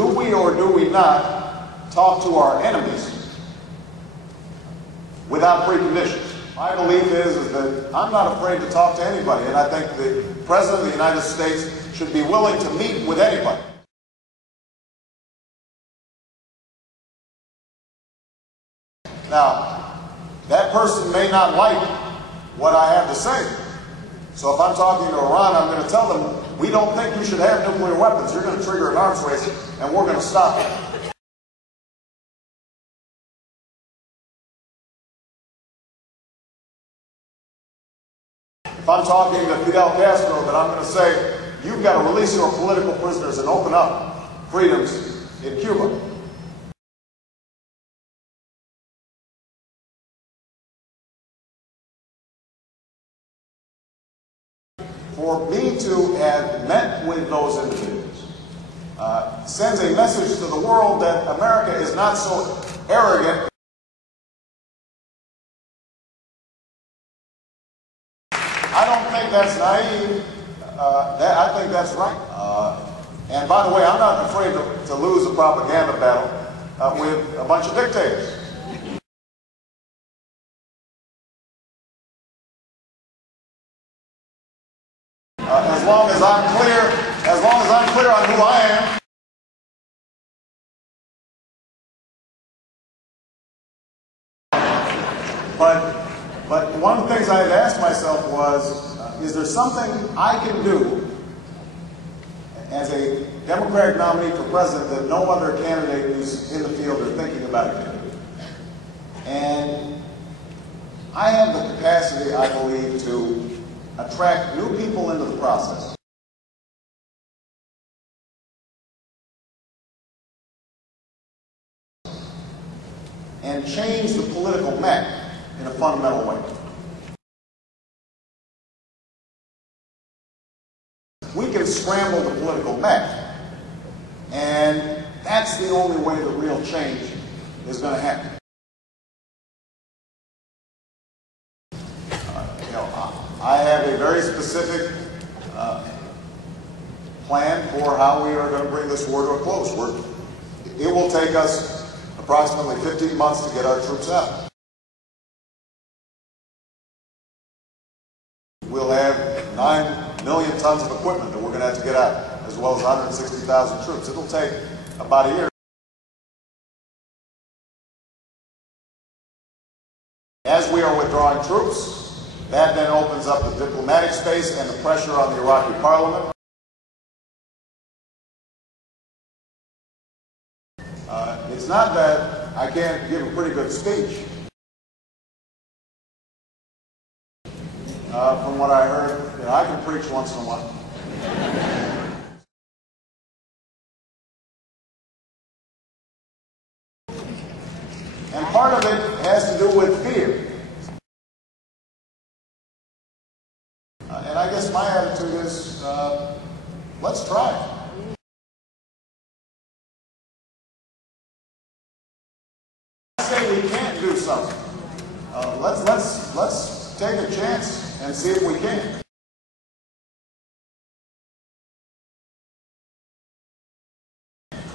do we or do we not talk to our enemies without preconditions? My belief is that I'm not afraid to talk to anybody, and I think the President of the United States should be willing to meet with anybody. Now, that person may not like what I have to say. So if I'm talking to Iran, I'm going to tell them, we don't think you should have nuclear weapons. You're going to trigger an arms race, and we're going to stop it. If I'm talking to Fidel Castro, then I'm going to say, you've got to release your political prisoners and open up freedoms in Cuba. For me to have met with those individuals sends a message to the world that America is not so arrogant. I don't think that's naive. I think that's right. And by the way, I'm not afraid to lose a propaganda battle with a bunch of dictators. As long as I'm clear on who I am. But one of the things I had asked myself was, is there something I can do as a Democratic nominee for president that no other candidate who's in the field or thinking about it can do? And I have the capacity, I believe, to attract new people into the process. And change the political map in a fundamental way. We can scramble the political map, and that's the only way that real change is going to happen. I have a very specific plan for how we are going to bring this war to a close. It will take us approximately 15 months to get our troops out. We'll have 9 million tons of equipment that we're going to have to get out, as well as 160,000 troops. It'll take about a year. As we are withdrawing troops, that then opens up the diplomatic space and the pressure on the Iraqi parliament. It's not that I can't give a pretty good speech. From what I heard, I can preach once in a while. And part of it has to do with fear. And I guess my attitude is, let's try it. I say we can't do something. Let's take a chance and see if we can.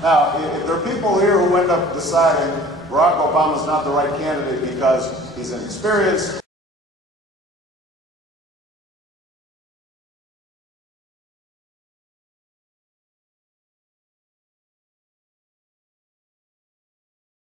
Now, if there are people here who end up deciding Barack Obama's not the right candidate because he's inexperienced,